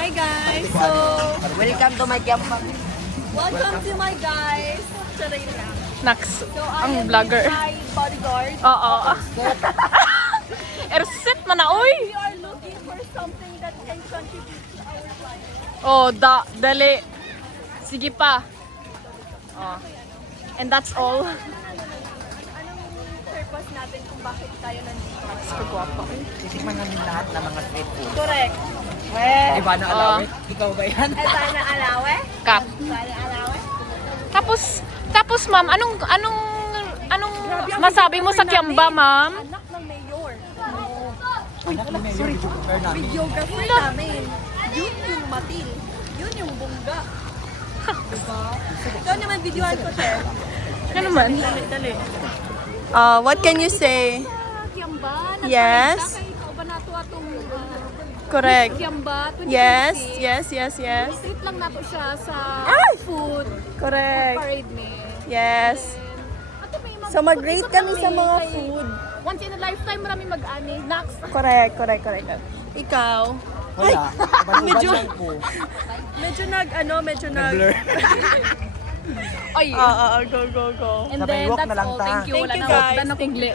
Hi guys! So, Welcome to my camp. welcome to my guys! Charay lang. Nax, So, ang I am vlogger. with my bodyguard. Oo. Erset man na, oy! We are looking for something that can contribute to our life. Oh, dali. Sige pa. Oh. And that's all. Anong purpose natin kung bakit tayo nandito? Kagwapa. Titikman namin lahat ng mga street food. Correct. Iba na alawi. Ikaw ba yan? Sana alawe? Kap. Sana alawe? Tapos ma'am, anong masabi mo sa Kiamba, ma'am? Anak ng mayor. Sorry. Videographer namin. Yun yung matil. Yun yung bongga. Diba? Ikaw naman videohan ko, Chef. Ano man? Dali. What can you say? Kiamba, Yes. kay ikaw ba nato atong Correct. Kiamba 2026? Yes. Treat lang nato siya sa food Correct. parade me. Yes. Ato may So mag-rate kami sa mga food. Once in a lifetime marami mag-ani. Next. Correct. Ikaw? Wala. medyo- Lang po. Medyo nag. Blur. Ay. Go. And Sabay then walk that's na lang all. ta. Thank you. Thank Wala you, na. guys. Wala na kong Thank you, glit.